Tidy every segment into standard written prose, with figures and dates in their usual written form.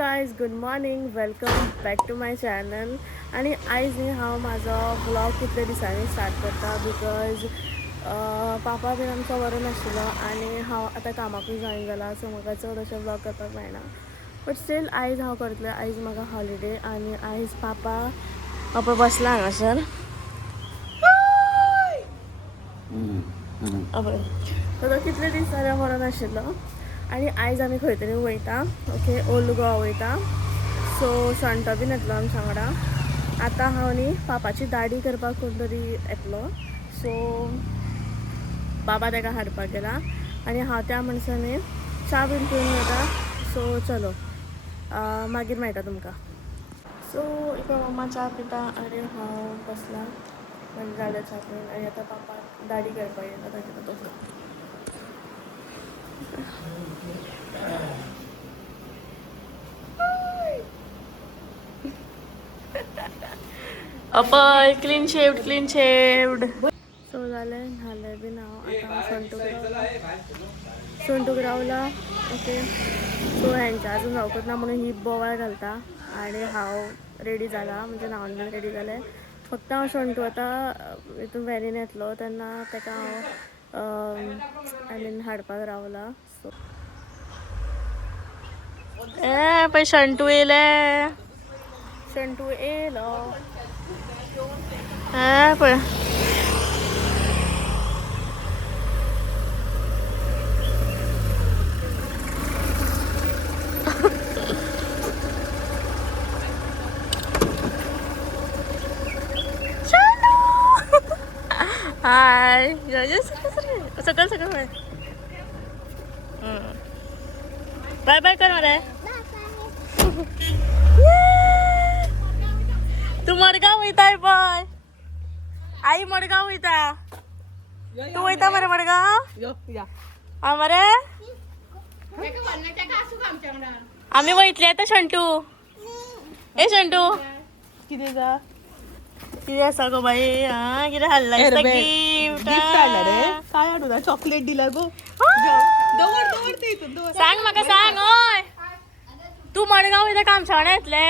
Guys, good morning, welcome back to my channel. आणि आयज न्ही हांव म्हाजो व्लॉग कितले दिसांनी स्टार्ट करता बिकॉज पापा बीन आमचो बरो नाशिल्लो आनी हांव आतां कामाकूय जॉइन जाला, सो म्हाका चड अशें व्लॉग करपाक मेळना. बट स्टील आयज हांव करतलें. आयज म्हाका हॉलिडे आनी आयज पापा बसला हांगासर. तो कितले दीस जाले बरो नाशिल्लो आनी आयज आमी खंय तरी वयता. ओके, ओल्ड गोवा वयता. सो शंटो बीन येतलो आमच्या वांगडा. आतां हांव न्ही पापाची दाडी करपाक कोण तरी येतलो, सो बाबा ताका हाडपाक गेला आनी हांव त्या मनशांनी च्या बीन पिवन येता. सो चलो मागीर मेळटा तुमकां. सो इकडे मम्मा च्या पिता आनी हांव बसला म्हणजे जालें च्या पिवन. आनी आतां पापा दाडी करपाक येता ताजे तो. अपय क्लीन शेव्ड. सो जालें, न्हालें बीन हांव. आतां संटूक रावला. ओके, सो हेंच्या आजून जावकूच ना म्हणून ही बोवाळ घालता आनी हांव रेडी जाला, म्हणजे न्हावन बीन रेडी जालें. फक्त हांव शंटू आतां हितून व्हॅनीन येतलो तेन्ना ताका हांव हाडपाक रावला. सो पळय शंटू येयले. शंटू येयलो. पळय हाय. सकल बाय बाय कर मरे. तू मडगाव वयताय पय. आई मडगाव वयता. तू वयता मरे मडगाव. मरे आम्ही वयतले आता. शंटू ए शंटू किती आसा गो बाई. कितें हाडला गिफ्ट रे. काय हाडू ना, चॉकलेट दिला गो. सांग म्हाका, सांग. ओय तू मडगांव वयता का आमच्या वांगडा येतले.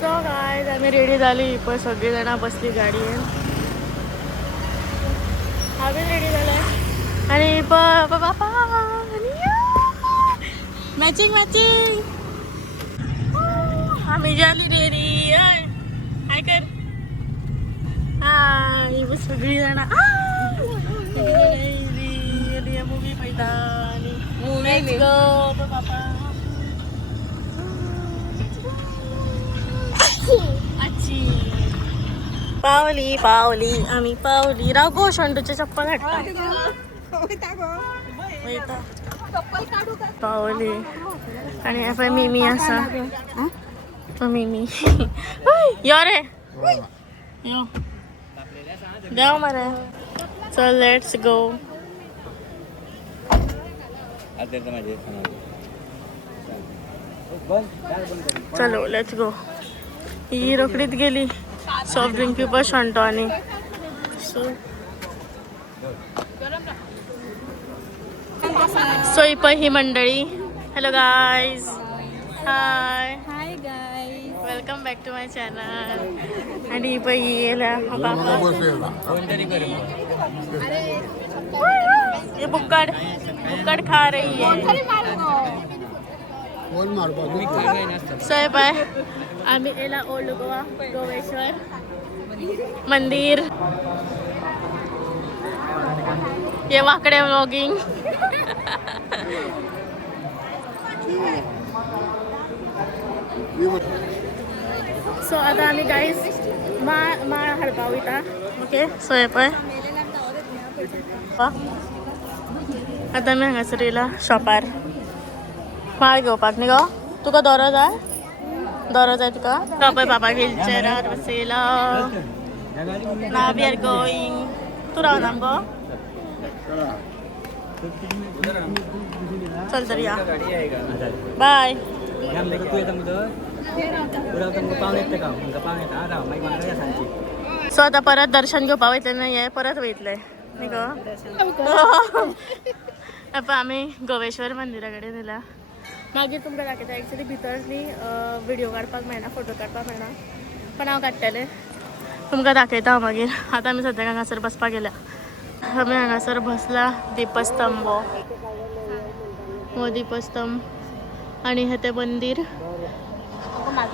सो गायज आमी रेडी जाली. पळय सगळीं जाणां बसली गाडयेन. हांवें रेडी जालें आनी बापा मॅचिंग आमी जाली रेडी. हय हाय कर. हाय सगळीं जाणां मुवी पळयता आनी मुवी गो बापा. पावली आम्ही पावली. राव गो, शंटूचे चप्पल हाडटा. वयता पावली आनी पळय मिमी आसा. मिमी यो रे यो देव मरे. चल लेट्स गो. चलो लेट्स गो. ही रोकडीच गेली सॉफ्ट ड्रिंक पिवपाक शंटो आनी. सो ही पळय ही मंडळी. Hello guys. Hi guys, welcome back to my channel. आणि ही पळय ही येयल्या बाबा. ये बुक्कड खा रही है. सो पळय आम्ही येयला ओल्ड गोवा गोवेश्वर मंदिर. ये वाकडे व्लॉगिंग. सो आता आम्ही गाईज माळ हाडपाक वयता. ओके, सो हे पळय आतां आमी हांगासर येयला शॉपार माळ घेवपाक न्ही गो. तुका दोरो जाय तुका. तो पळय बाबा व्हिलचेरार बसयला. Now we R going. तू रावना गो. चल तर या. बाय. सो आता परत दर्शन घेवपाक वयतले. हे परत वयतले न्ही गो. आता आम्ही गोवेश्वर मंदिराकडे नेला. मागीर तुमकां दाखयता एक्चुली भितर न्ही व्हिडिओ काडपाक मेळना, फोटो काडपाक मेळना, पण हांव काडटलें. तुमकां दाखयता हांव मागीर. आतां आमी सद्याक हांगासर बसपाक गेल्या. आमी हांगासर बसला दीपस्तंभ हो दीपस्तंभ आणि हे ते मंदिर.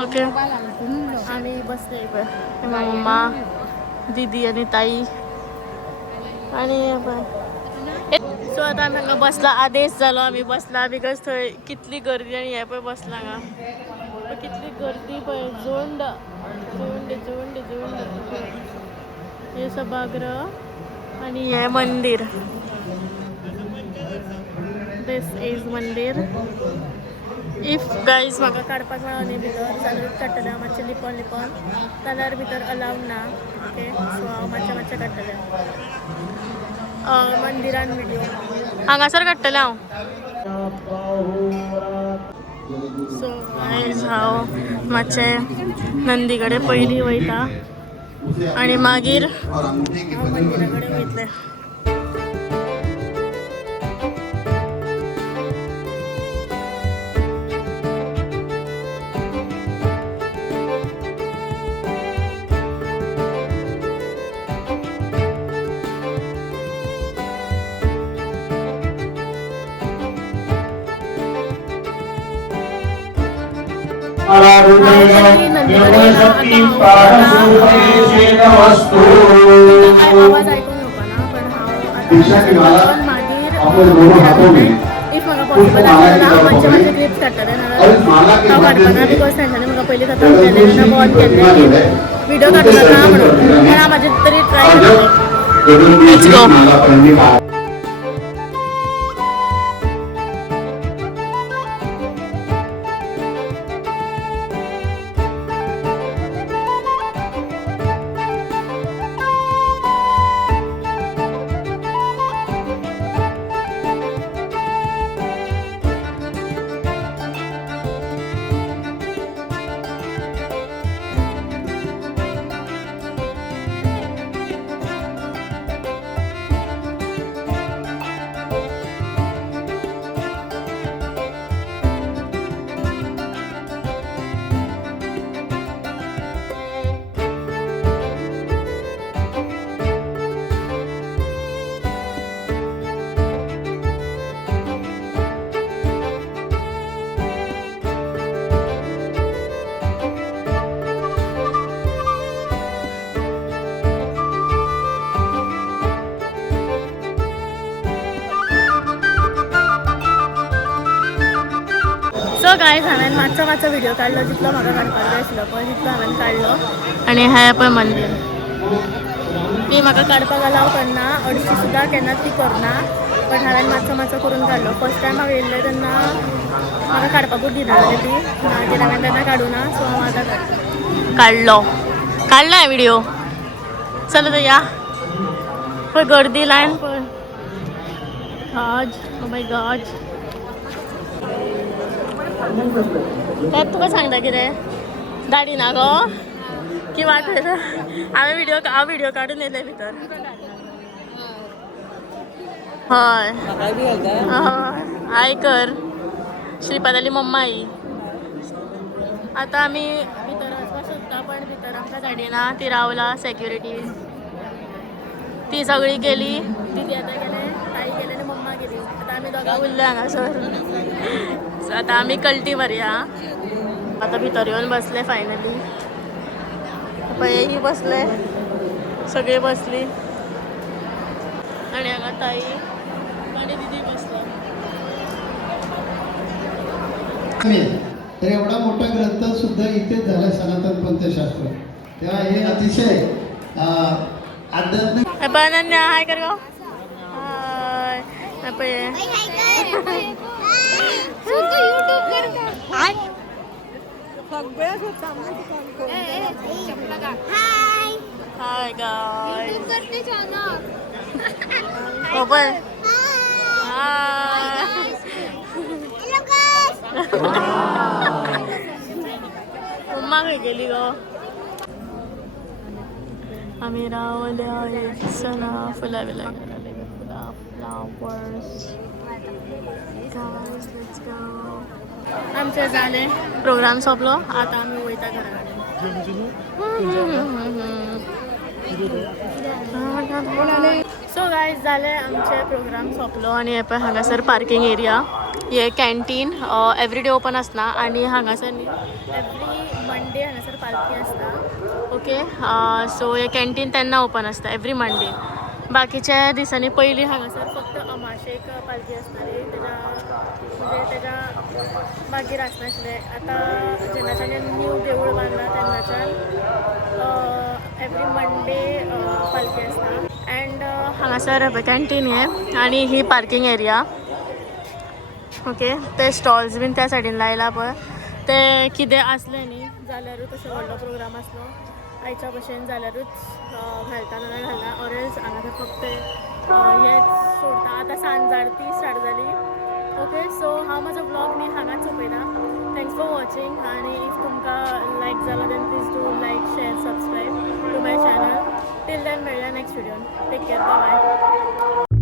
ओके आम्ही बसले पळय मम्मा दीदी आणि ताई आणि सो आतां आमी हांगा बसला. आदेश जालो आमी बसला बिकॉज थंय कितली गर्दी आणि हे पळय बसला हांगा. कितली गर्दी पळय, झुंड झुंड झुंड झुंड. हे सभागृह आणि हे मंदिर. दिस इज मंदिर. इफ गाईज म्हाका काडपाक मेळ्ळो न्ही भितर जाल्यार काडटलें हांव मातशें लिपोन लिपोन, जाल्यार भितर अलावड ना. ओके सो हांव मातशें मातशें काडटलें मंदिरान व्हिडिओ हांगासर काडटलें हांव. सो गाईज हांव मातशें नंदी कडेन पयलीं वयता आनी मागीर हांव मंदिरा कडेन वयतलें. आवाज ऐकून नको ना, पण हांव मागीर इफ म्हाका पॉसिबल आसलें ना मातशें मातशें क्लिप्स काडटलें, नाजाल्यार हांव काडपाना बिकॉज तेंच्यांनी म्हाका पयलीं खतम केलें तेन्ना बंद केल्लें की व्हिडिओ काडूं नाका म्हणून. पण हांव म्हाजे तरी ट्राय करतलें. Let's go. सो गायज हांवें मातसो व्हिडिओ काडलो जितलो म्हाका काडपाक जाय आशिल्लो पळय तितलो हांवें काडलो. आनी हें पळय मंदीर. ती म्हाका काडपाक अलाव करना, अडशी सुद्दां केन्ना ती करना, बट हांवें मातसो करून काडलो. फर्स्ट टायम हांव येयल्लें तेन्ना म्हाका काडपाकूच दिनासली ती, मागीर हांवें तेन्ना काडूना. सो हांव आतां काडलो हांवें व्हिडिओ. चल तर या पळय गर्दी लायन पळय. Oh my God. त्यात तुका सांगता कितें धाडी ना गो की वाट हांवें व्हिडिओ काडून येयले भितर. हय आयकर श्रीपादाली मम्मा ही. आतां आमी भितर वचपाक सोदता पण भितर आमकां धाडिना. ती रावला सेक्युरिटी. ती सगळी गेली. दीदी आतां गेले, ताई गेले आनी मम्मा गेली. आतां आमी दोगां उरले हांगासर. आतां आमी कल्टी मारया. आतां भितर येवन बसले फायनली. पळय ही बसले, सगळी बसली आनी हांगा ताई आनी दीदी बसले. तर एवढा मोठा ग्रंथ सुद्धा इथेच झाला सनातन पंथशास्त्र. तेव्हा हे अतिशय आध्यात्मिक. अनन्या हाय कर गो. हाय हाय गाइस. ओपन. मम्मा खंय गेली गो. आमी रावल्या सणा फुलां बिलां फ्लावर्स. आमचे झाले प्रोग्राम सोपलो. आता आम्ही वयता घराकडे. सो गायज झाले आमचे प्रोग्राम सोपलो आणि हे पळय हांगासर पार्किंग एरिया. हे कॅन्टीन एवरीडे ओपन आसना आणि हांगासर एवरी मंडे हांगासर पालखी आसता. ओके सो हे कॅन्टीन तेन्ना ओपन आसता एवरी मंडे. बाकीच्या दिसांनी पयलीं हांगासर फक्त अमाशेक पालखी आसताली. तेच्या मागीर आसनाशिल्ले. आतां जेन्नाच्यान न्यू देवूळ बांदला तेन्नाच्यान एवरी मंडे पालखी आसता. अँड हांगासर कॅन्टीन हे आणि ही पार्किंग एरिया. ओके ते स्टॉल्स बीन त्या सायडीन लायला पळय. ते कितें आसलें न्ही जाल्यारूच तसो व्हडलो प्रोग्राम आसलो. आयच्या भशेन जाल्यारूच घालता नाल्यार घालना. ऑरेल्स हांगासर फक्त हेच सोडटा. आतां सांज आरती स्टार्ट जाली. ओके सो हांव म्हजो ब्लॉग न्ही हांगाच सोंपयता. थँक्स फॉर वॉचिंग आणि इफ तुमकां लायक जाला then please do like share subscribe to my channel. Till then मेळया नेक्स्ट व्हिडिओन. Take care. Bye bye.